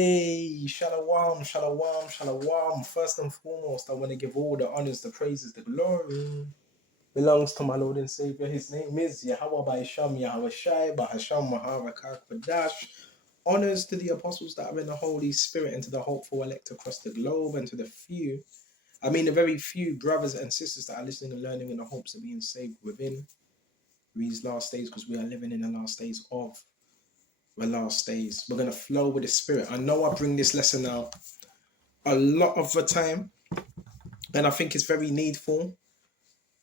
Hey, shalom, shalom, shalom. First and foremost, I want to give all the honors, the praises, the glory belongs to my Lord and Savior. His name is Yahweh by Sham Yahweh Shai by Hasham Maharakak Badash. Honors to the apostles that are in the Holy Spirit and to the hopeful elect across the globe and to the the very few brothers and sisters that are listening and learning in the hopes of being saved within these last days, because we are living in the last days of the last days. We're going to flow with the Spirit. I know I bring this lesson out a lot of the time, and I think it's very needful.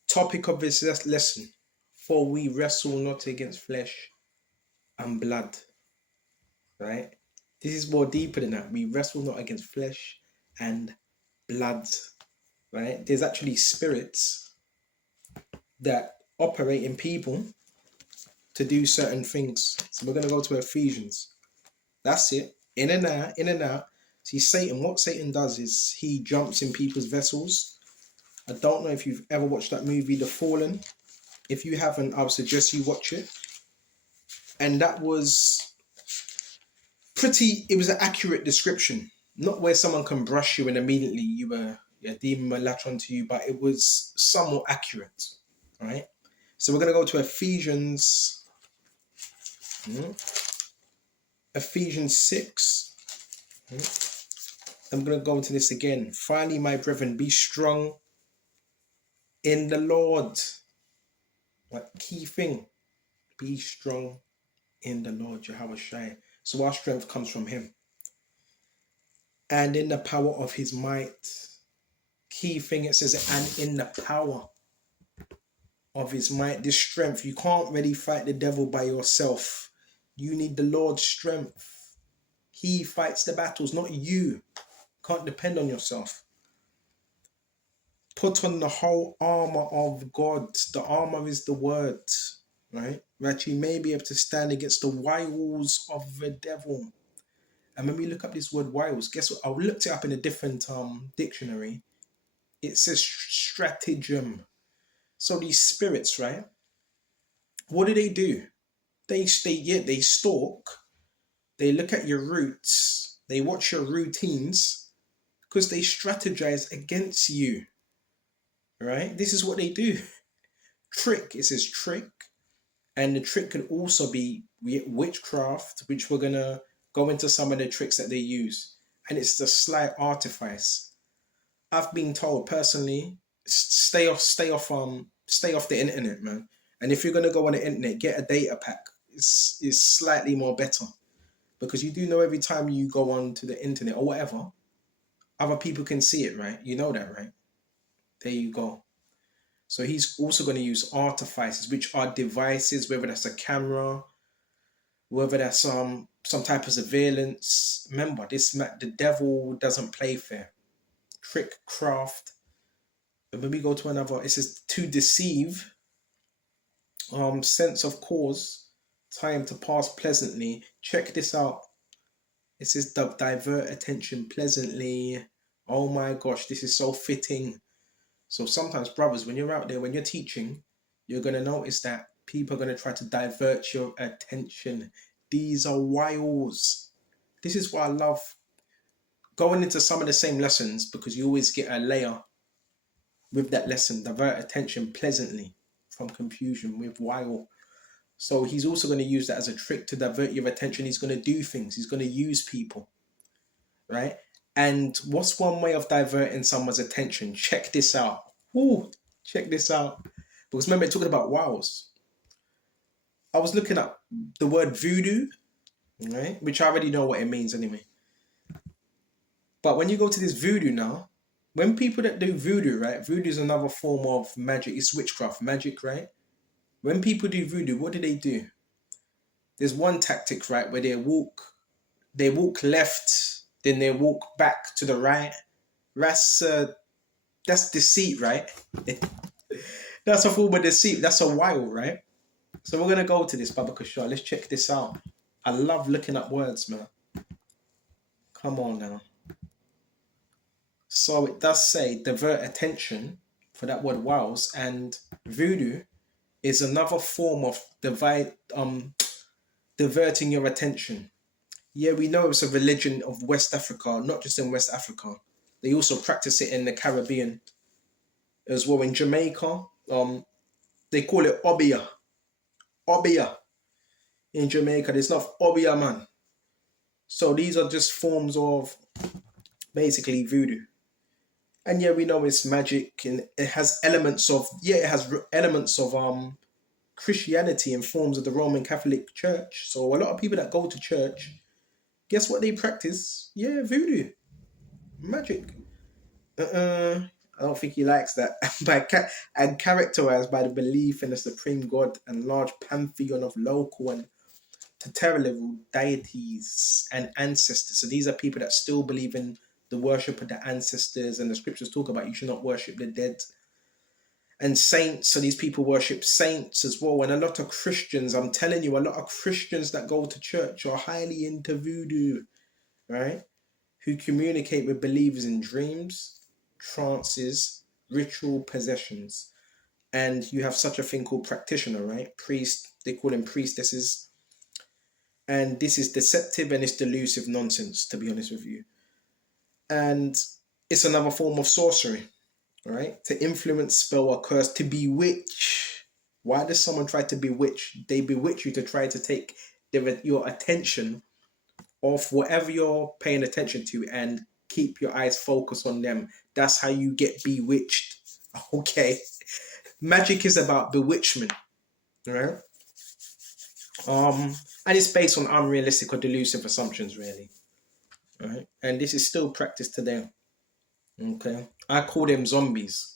Topic of this lesson: for we wrestle not against flesh and blood. Right? This is more deeper than that. We wrestle not against flesh and blood. Right? There's actually spirits that operate in people to do certain things. So we're going to go to Ephesians. That's it. In and out, in and out. See, Satan, what Satan does is he jumps in people's vessels. I don't know if you've ever watched that movie, The Fallen. If you haven't, I would suggest you watch it. And that was it was an accurate description. Not where someone can brush you and immediately a demon will latch onto you, but it was somewhat accurate. Right? So we're going to go to Ephesians. Ephesians 6. I'm going to go into this again. Finally, my brethren, be strong in the Lord. Like, key thing, be strong in the Lord, Yahweh Shai. So our strength comes from him. And in the power of his might. Key thing, it says, and in the power of his might. This strength, you can't really fight the devil by yourself. You need the Lord's strength. He fights the battles, not you. Can't depend on yourself. Put on the whole armor of God. The armor is the word, right? That you may be able to stand against the wiles of the devil. And when we look up this word wiles, guess what? I looked it up in a different dictionary. It says stratagem. So these spirits, right? What do? They stalk. They look at your roots. They watch your routines because they strategize against you. Right? This is what they do. Trick. It says trick. And the trick can also be witchcraft, which we're going to go into some of the tricks that they use. And it's the slight artifice. I've been told personally, stay off the internet, man. And if you're going to go on the internet, get a data pack. It's slightly more better. Because you do know every time you go on to the internet or whatever, other people can see it, right? You know that, right? There you go. So he's also going to use artifices, which are devices, whether that's a camera, whether that's some type of surveillance. Remember, the devil doesn't play fair. Trick, craft. And when we go to another, it says to deceive, sense of cause, time to pass pleasantly. Check this out. It says divert attention pleasantly. Oh my gosh, this is so fitting. So sometimes, brothers, when you're out there, when you're teaching, you're going to notice that people are going to try to divert your attention. These are wiles. This is why I love going into some of the same lessons, because you always get a layer with that lesson. Divert attention pleasantly from confusion with wile. So he's also going to use that as a trick to divert your attention. He's going to do things. He's going to use people. Right? And what's one way of diverting someone's attention? Check this out. Ooh, check this out. Because remember, talking about wiles. I was looking up the word voodoo, right? Which I already know what it means anyway. But when you go to this voodoo now, when people that do voodoo, right? Voodoo is another form of magic. It's witchcraft, magic, right? When people do voodoo, what do? There's one tactic, right, where they walk left, then they walk back to the right. That's deceit, right? That's a form of deceit. That's a wile, right? So we're going to go to this, Baba Kushar. Let's check this out. I love looking up words, man. Come on now. So it does say divert attention for that word wiles, and voodoo is another form of diverting your attention. Yeah, we know it's a religion of West Africa, not just in West Africa. They also practice it in the Caribbean as well. In Jamaica, they call it Obia. Obia in Jamaica. There's not Obia, man. So these are just forms of basically voodoo. And yeah, we know it's magic, and it has elements of elements of Christianity and forms of the Roman Catholic Church. So a lot of people that go to church, guess what they practice? Yeah, voodoo, magic. I don't think he likes that. And characterized by the belief in a supreme God and large pantheon of local and terrestrial level deities and ancestors. So these are people that still believe in the worship of the ancestors, and the scriptures talk about you should not worship the dead. And saints, so these people worship saints as well. And a lot of Christians, I'm telling you, a lot of Christians that go to church are highly into voodoo, right? Who communicate with believers in dreams, trances, ritual possessions. And you have such a thing called practitioner, right? Priest, they call them priestesses. And this is deceptive and it's delusive nonsense, to be honest with you. And it's another form of sorcery, right? To influence, spell, or curse, to bewitch. Why does someone try to bewitch? They bewitch you to try to take your attention off whatever you're paying attention to and keep your eyes focused on them. That's how you get bewitched. Okay. Magic is about bewitchment, right? And it's based on unrealistic or delusive assumptions, really. Right? And this is still practiced today. Okay. I call them zombies.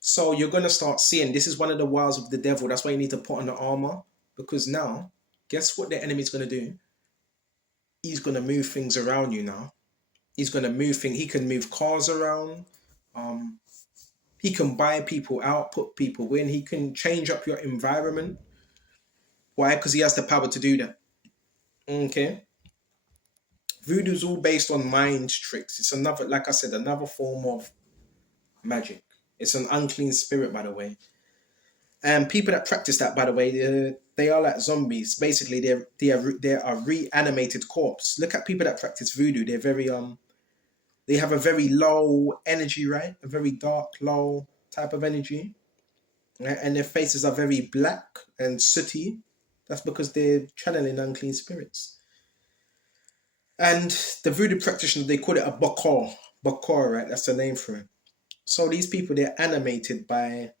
So you're gonna start seeing this is one of the wiles of the devil. That's why you need to put on the armor. Because now, guess what the enemy's gonna do? He's gonna move things around you now. He's gonna move things. He can move cars around. Um, he can buy people out, put people in. He can change up your environment. Why? Because he has the power to do that. Okay. Voodoo's all based on mind tricks. It's another, like I said, another form of magic. It's an unclean spirit, by the way. And people that practice that, by the way, they are like zombies. Basically, they are reanimated corpse. Look at people that practice voodoo. They're very they have a very low energy, right? A very dark, low type of energy, right? And their faces are very black and sooty. That's because they're channeling unclean spirits. And the voodoo practitioners, they call it a bakor. Bakor, right? That's the name for it. So these people, they're animated by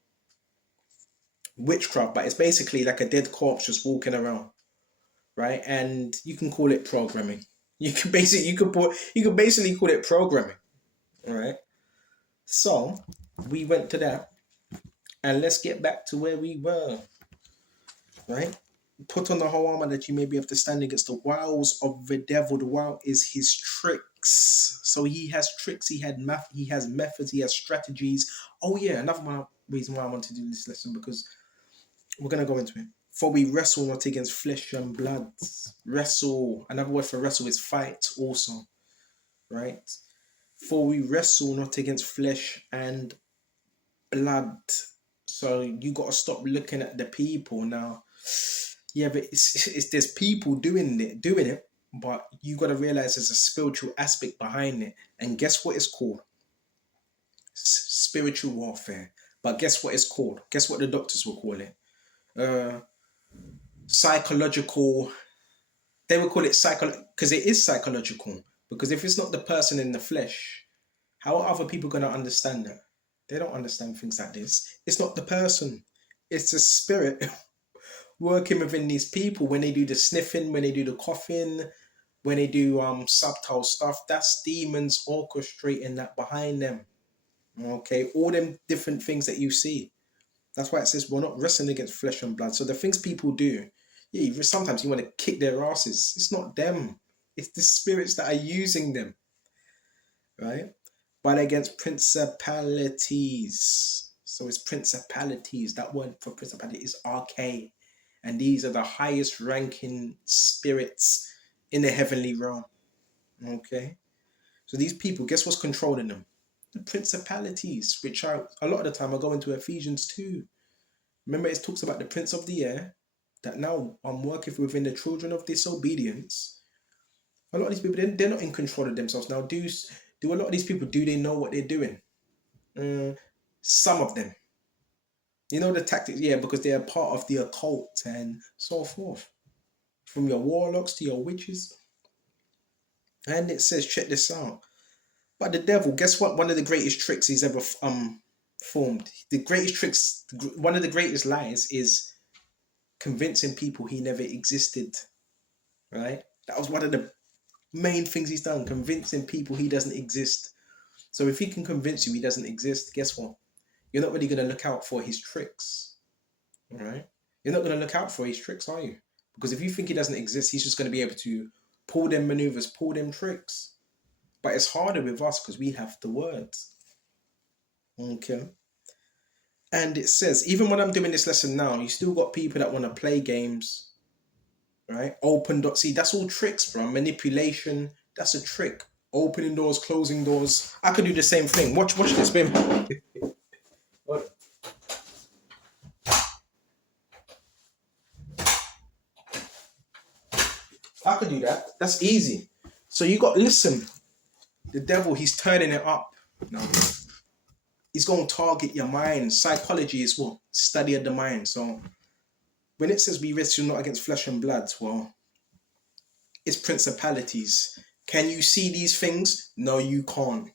witchcraft, but it's basically like a dead corpse just walking around, right? And you can call it programming. You could basically call it programming, all right? So we went to that, and let's get back to where we were, right? Put on the whole armor that you may be able to stand against the wiles of the devil. The wile is his tricks. So he has tricks. He has methods. He has strategies. Oh yeah, another reason why I want to do this lesson, because we're gonna go into it. For we wrestle not against flesh and blood. Wrestle. Another word for wrestle is fight. Also, right? For we wrestle not against flesh and blood. So you got to stop looking at the people now. Yeah, but it's there's people doing it, but you got to realize there's a spiritual aspect behind it. And guess what it's called? Spiritual warfare. But guess what it's called? Guess what the doctors will call it? Psychological. They would call it because it is psychological. Because if it's not the person in the flesh, how are other people going to understand that? They don't understand things like this. It's not the person. It's the spirit working within these people when they do the sniffing, when they do the coughing, when they do subtle stuff. That's demons orchestrating that behind them. Okay, all them different things that you see. That's why it says we're not wrestling against flesh and blood. So the things people do, yeah, sometimes you want to kick their asses. It's not them. It's the spirits that are using them, right? But against principalities. So it's principalities. That word for principality is arche. And these are the highest ranking spirits in the heavenly realm. Okay? So these people, guess what's controlling them? The principalities, which are a lot of the time I go into Ephesians 2. Remember, it talks about the prince of the air, that now I'm working within the children of disobedience. A lot of these people, they're not in control of themselves. Now, do a lot of these people, do they know what they're doing? Some of them. You know the tactics, yeah, because they are part of the occult and so forth. From your warlocks to your witches. And it says, check this out. But the devil, guess what? One of the greatest tricks he's ever formed. The greatest tricks, one of the greatest lies is convincing people he never existed. Right? That was one of the main things he's done, convincing people he doesn't exist. So if he can convince you he doesn't exist, guess what? You're not really going to look out for his tricks. All right? You're not going to look out for his tricks, are you? Because if you think he doesn't exist, he's just going to be able to pull them maneuvers, pull them tricks. But it's harder with us because we have the words. Okay. And it says, even when I'm doing this lesson now, you still got people that want to play games, right? See, that's all tricks, bro. Manipulation, that's a trick. Opening doors, closing doors. I could do the same thing. Watch this, baby. I could do that. That's easy. So you got, listen, the devil, he's turning it up. No. He's going to target your mind. Psychology is what? Study of the mind. So when it says we wrestle not against flesh and blood, well, it's principalities. Can you see these things? No, you can't.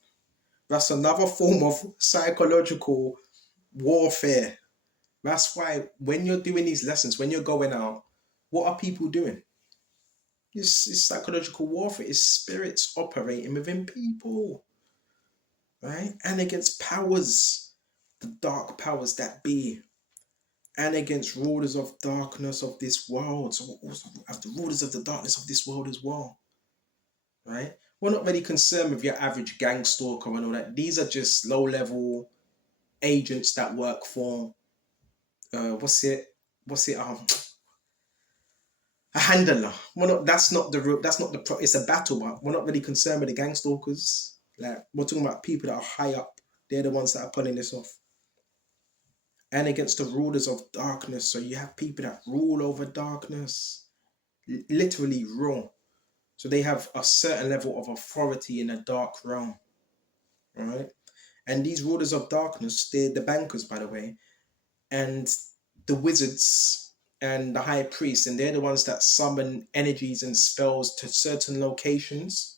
That's another form of psychological warfare. That's why when you're doing these lessons, when you're going out, what are people doing? It's psychological warfare. It's spirits operating within people. Right? And against powers, the dark powers that be, and against rulers of darkness of this world. So also as the rulers of the darkness of this world as well. Right? We're not really concerned with your average gang stalker and all that. These are just low-level agents that work for what's it? A handler. That's not the it's a battle, but we're not really concerned with the gang stalkers. Like, we're talking about people that are high up. They're the ones that are pulling this off. And against the rulers of darkness. So you have people that rule over darkness. Literally rule. So they have a certain level of authority in a dark realm. Right? And these rulers of darkness, they're the bankers, by the way. And the wizards and the high priests. And they're the ones that summon energies and spells to certain locations.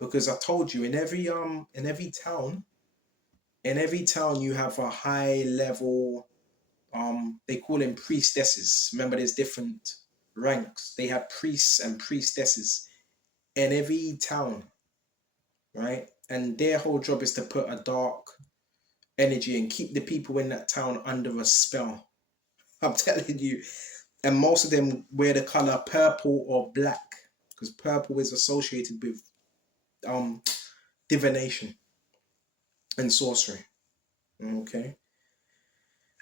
Because I told you, in every town you have a high level, they call them priestesses. Remember, there's different ranks. They have priests and priestesses in every town, right? And their whole job is to put a dark energy and keep the people in that town under a spell. I'm telling you. And most of them wear the color purple or black, because purple is associated with divination and sorcery. Okay.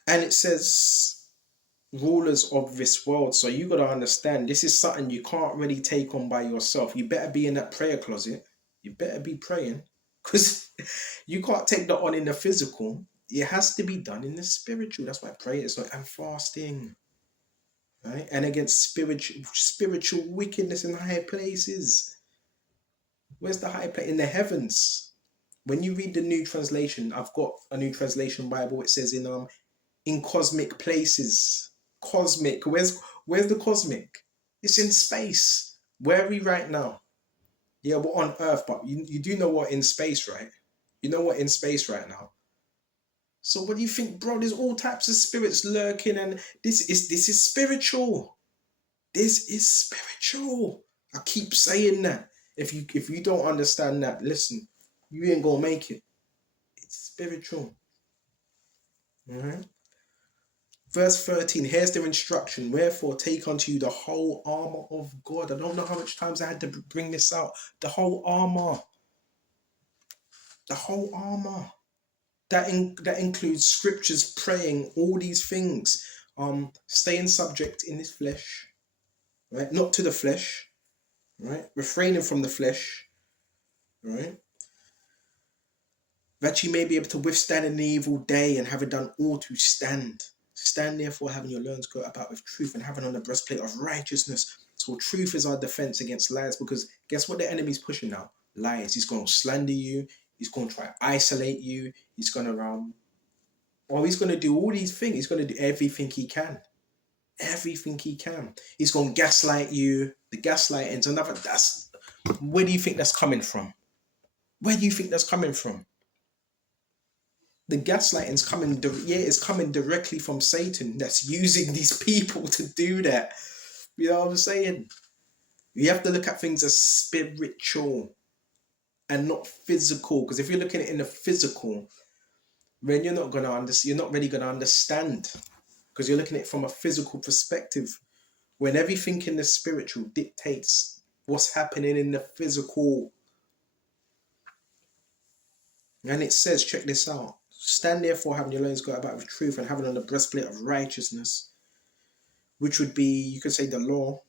And it says rulers of this world. So you got to understand, this is something you can't really take on by yourself. You better be in that prayer closet. You better be praying, because you can't take that on in the physical. It has to be done in the spiritual. That's why prayer is like, and fasting, right? And against spiritual wickedness in high places. Where's the high place? In the heavens. When you read the new translation, I've got a new translation Bible. It says in cosmic places. Cosmic. Where's the cosmic? It's in space. Where are we right now? Yeah, we're on Earth, but you do know what in space, right? You know what in space right now. So what do you think, bro? There's all types of spirits lurking, and this is spiritual. This is spiritual. I keep saying that. If you don't understand that, listen, you ain't gonna make it. It's spiritual. Alright. Verse 13, here's their instruction. Wherefore take unto you the whole armor of God. I don't know how much times I had to bring this out. The whole armor. The whole armor. That includes scriptures, praying, all these things. Staying subject in this flesh. Right? Not to the flesh. Right? Refraining from the flesh. Right? That you may be able to withstand in the evil day, and having done all to stand. Stand therefore, having your loins girt about with truth, and having on the breastplate of righteousness. So truth is our defense against lies, because guess what the enemy's pushing now? Lies. He's going to slander you. He's going to try to isolate you. He's going to he's going to do all these things. He's going to do everything he can. Everything he can. He's going to gaslight you. The gaslighting's another. Where do you think that's coming from? Where do you think that's coming from? The gaslighting's coming. It's coming directly from Satan. That's using these people to do that. You know what I'm saying? You have to look at things as spiritual and not physical. Because if you're looking at it in the physical, then you're not really gonna understand. Because you're looking at it from a physical perspective. When everything in the spiritual dictates what's happening in the physical. And it says, check this out. Stand therefore, having your loins girt about with truth, and having on the breastplate of righteousness, which would be, you could say, the law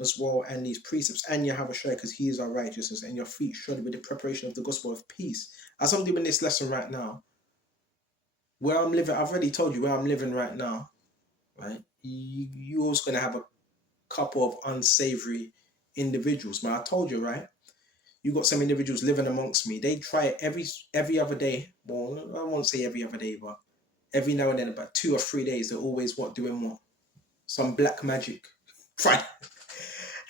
as well, and these precepts, and you have a shirt because he is our righteousness, and your feet shod with the preparation of the gospel of peace. As I'm doing this lesson right now, where I'm living, I've already told you where I'm living right now, right? You're also going to have a couple of unsavory individuals. But I told you, right? You got some individuals living amongst me. They try it every other day. Well, I won't say every other day, but every now and then, about 2 or 3 days, they're always doing what? Some black magic. Try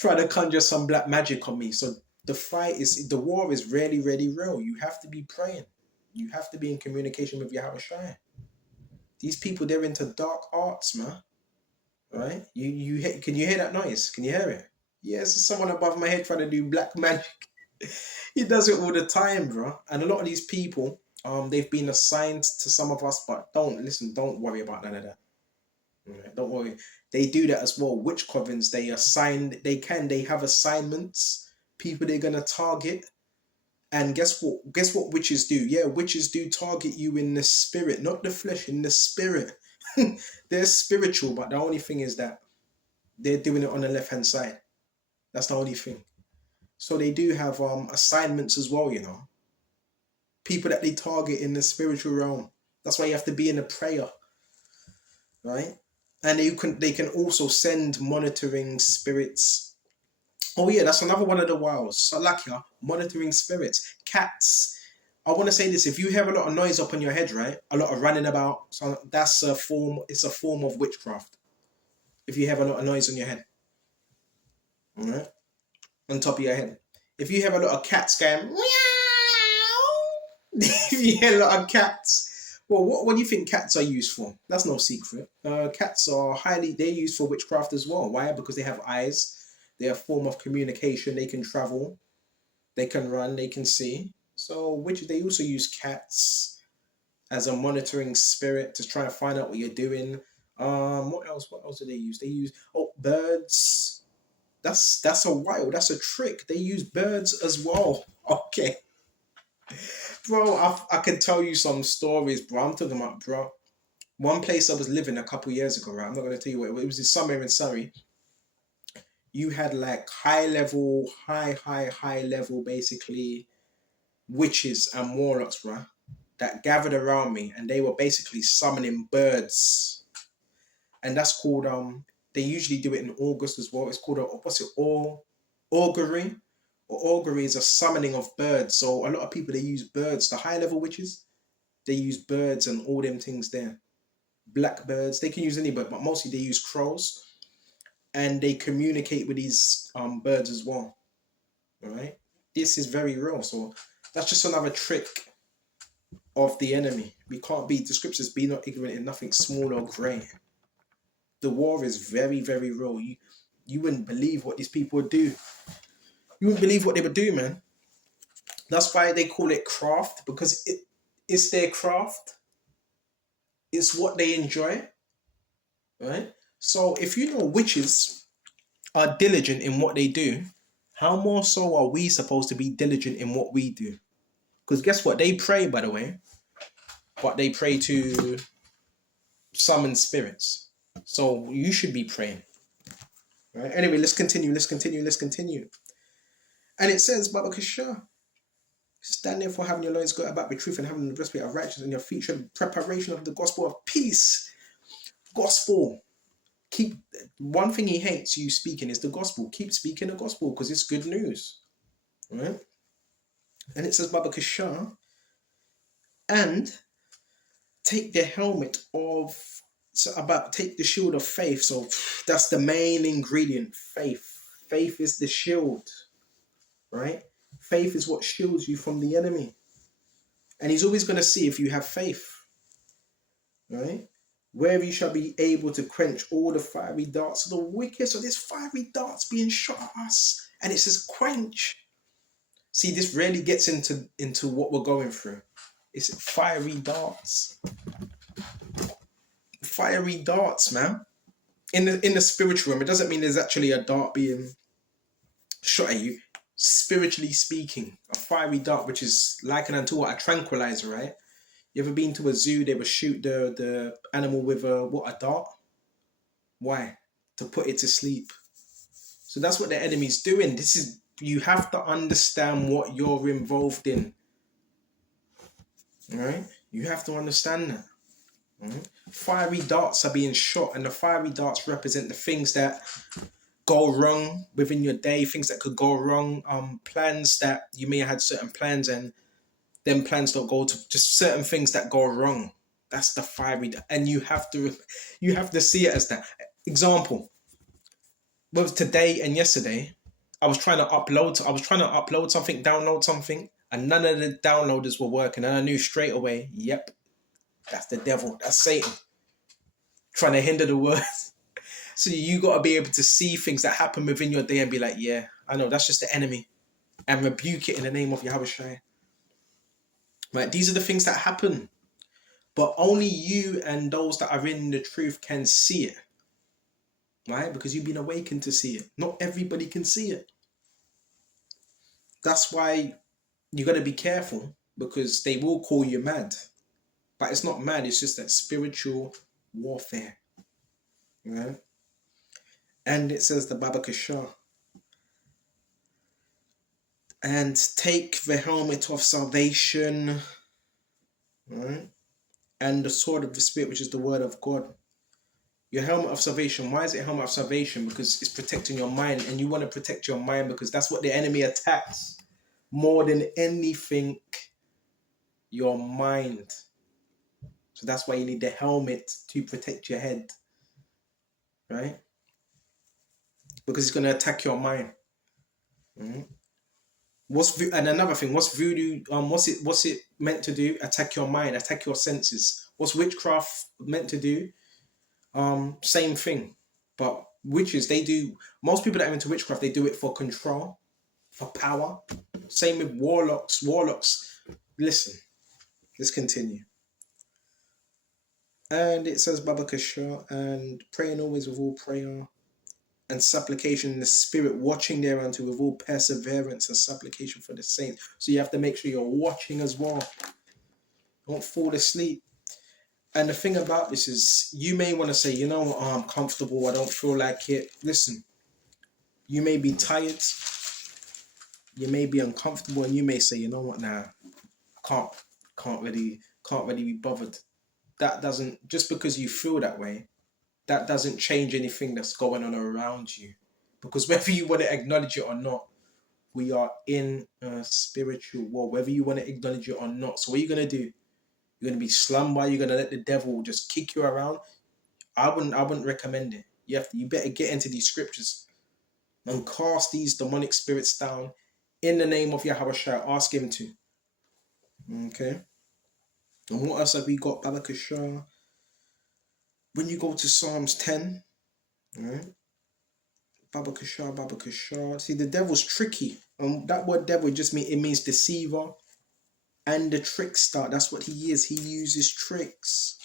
to conjure some black magic on me. So the war is really, really real. You have to be praying. You have to be in communication with Yahweh Shai. These people, they're into dark arts, man. Right? Can you hear that noise? Can you hear it? Yes, there's someone above my head trying to do black magic. He does it all the time, bro. And a lot of these people, they've been assigned to some of us, but don't worry about none of that. Right, don't worry. They do that as well. Witch covens, they have assignments, people they're gonna target. And guess what witches do? Yeah, witches do target you in the spirit, not the flesh, in the spirit. They're spiritual, but the only thing is that they're doing it on the left-hand side. That's the only thing. So they do have assignments as well, you know. People that they target in the spiritual realm. That's why you have to be in a prayer. Right? And they can also send monitoring spirits. Oh yeah, that's another one of the wiles. Salakia, monitoring spirits. Cats. I want to say this, if you hear a lot of noise up on your head, right? A lot of running about, so it's a form of witchcraft. If you have a lot of noise on your head. Alright? On top of your head. If you have a lot of cats going, meow, if you hear a lot of cats, well, what do you think cats are used for? That's no secret. Cats they're used for witchcraft as well. Why? Because they have eyes. They're a form of communication. They can travel. They can run. They can see. So, they also use cats as a monitoring spirit to try to find out what you're doing. What else? What else do they use? They use birds. That's a wild. That's a trick. They use birds as well. Okay, bro. I can tell you some stories, bro. I'm talking about, bro. One place I was living a couple years ago, right? I'm not gonna tell you what it was. Somewhere in Surrey. You had like high level, basically witches and warlocks, bro, that gathered around me, and they were basically summoning birds, and that's called They usually do it in August as well. It's called augury. Or augury is a summoning of birds. So a lot of people, they use birds. The high level witches, they use birds and all them things there. Blackbirds, they can use any bird, but mostly they use crows, and they communicate with these birds as well. All right, this is very real. So that's just another trick of the enemy. The scriptures, be not ignorant in nothing small or great. The war is very, very real. You wouldn't believe what these people would do. You wouldn't believe what they would do, man. That's why they call it craft, because it's their craft. It's what they enjoy, right? So if you know witches are diligent in what they do, how more so are we supposed to be diligent in what we do? Because guess what? They pray, by the way, but they pray to summon spirits. So you should be praying. Right? Anyway, let's continue. And it says, Babakasha, stand therefore having your loins girt about with truth, and having the breastplate of righteousness, and your feet shod with preparation of the gospel of peace. Gospel. keep, one thing he hates you speaking is the gospel. Keep speaking the gospel because it's good news, right? And it says, Baba Kishar, and take the helmet of, so about take the shield of faith. So that's the main ingredient, faith. Faith is the shield, right? Faith is what shields you from the enemy. And he's always going to see if you have faith, right? Where you shall be able to quench all the fiery darts of the wicked. So there's fiery darts being shot at us. And it says quench. See, this really gets into what we're going through. It's fiery darts. Fiery darts, man. In the spiritual realm, it doesn't mean there's actually a dart being shot at you. Spiritually speaking, a fiery dart, which is likened unto what? A tranquilizer, right? You ever been to a zoo? They would shoot the animal with a dart. Why? To put it to sleep. So that's what the enemy's doing. You have to understand what you're involved in. All right? You have to understand that. Right? Fiery darts are being shot, and the fiery darts represent the things that go wrong within your day, things that could go wrong, plans that you may have had certain plans and them plans don't go to, just certain things that go wrong. That's the fiery, and you have to see it as that. Example, both today and yesterday, I was trying to upload something, download something, and none of the downloaders were working, and I knew straight away, yep, that's the devil, that's Satan trying to hinder the words. So you got to be able to see things that happen within your day and be like, yeah, I know, that's just the enemy, and rebuke it in the name of Yahweh. Right? These are the things that happen, but only you and those that are in the truth can see it, right? Because you've been awakened to see it. Not everybody can see it. That's why you got to be careful, because they will call you mad, but it's not mad. It's just that spiritual warfare, right? And it says the Baba Kishar, and take the helmet of salvation, right? And the sword of the Spirit, which is the word of God. Your helmet of salvation. Why is it helmet of salvation? Because it's protecting your mind, and you want to protect your mind because that's what the enemy attacks more than anything, your mind. So that's why you need the helmet to protect your head, right? Because it's going to attack your mind. Mm-hmm. And another thing, what's voodoo? What's it meant to do? Attack your mind, attack your senses. What's witchcraft meant to do? Same thing. But witches, most people that are into witchcraft, they do it for control, for power. Same with warlocks. Listen, let's continue. And it says Baba Kashar, and praying always with all prayer and supplication in the spirit, watching thereunto with all perseverance and supplication for the saints. So you have to make sure you're watching as well. Don't fall asleep. And the thing about this is, you may want to say, you know what, I'm comfortable, I don't feel like it. Listen, you may be tired, you may be uncomfortable, and you may say, you know what, nah, I can't really be bothered. That doesn't, just because you feel that way, that doesn't change anything that's going on around you. Because whether you want to acknowledge it or not, we are in a spiritual war, whether you want to acknowledge it or not. So what are you going to do? You're going to be slumber, you're going to let the devil just kick you around. I wouldn't recommend it. You better get into these scriptures and cast these demonic spirits down in the name of Yahweh Shai. Ask him to. Okay. And what else have we got? Balakashah. When you go to Psalms 10, right? Babakashah. See, the devil's tricky. That word devil means deceiver and the trickster. That's what he is. He uses tricks.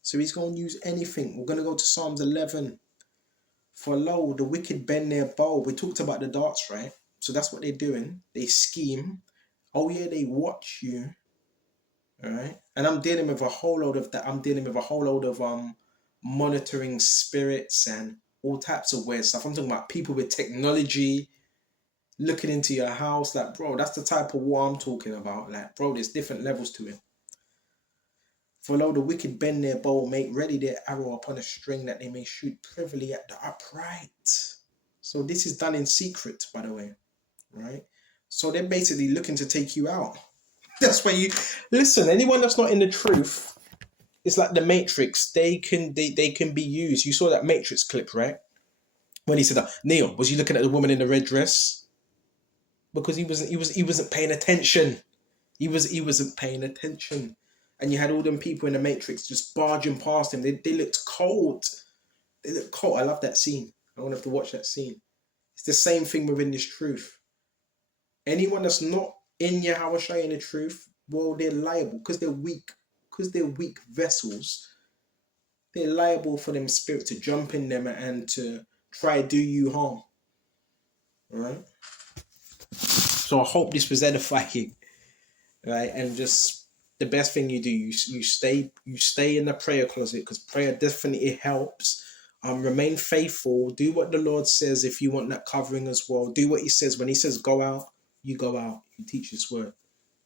So he's going to use anything. We're going to go to Psalms 11. For lo, the wicked bend their bow. We talked about the darts, right? So that's what they're doing. They scheme. Oh yeah, they watch you. All right. And I'm dealing with a whole load of that. I'm dealing with a whole load of monitoring spirits and all types of weird stuff. I'm talking about people with technology looking into your house. Like, bro, that's the type of war I'm talking about. Like, bro, there's different levels to it. For lo, the wicked bend their bow, make ready their arrow upon a string, that they may shoot privily at the upright. So this is done in secret, by the way, right? So they're basically looking to take you out. That's why you listen. Anyone that's not in the truth, it's like the Matrix. They can be used. You saw that Matrix clip, right? When he said, "Neil, was you looking at the woman in the red dress?" Because he wasn't paying attention. He wasn't paying attention. And you had all them people in the Matrix just barging past him. They looked cold. They looked cold. I love that scene. I want to have to watch that scene. It's the same thing within this truth. Anyone that's not in Yahweh Shai in the truth, well, they're liable because they're weak. Because they're weak vessels, they're liable for them spirits to jump in them and to try to do you harm. Right? So I hope this was edifying. Right? And just the best thing you do, you stay in the prayer closet, because prayer definitely helps. Remain faithful. Do what the Lord says if you want that covering as well. Do what he says. When he says go out, you go out. You teach his word.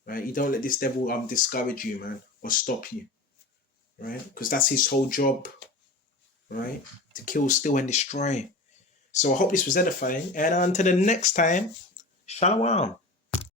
Right? You don't let this devil discourage you, man, or stop you. Right? Because that's his whole job. Right? To kill, steal, and destroy. So I hope this was edifying. And until the next time, shalom.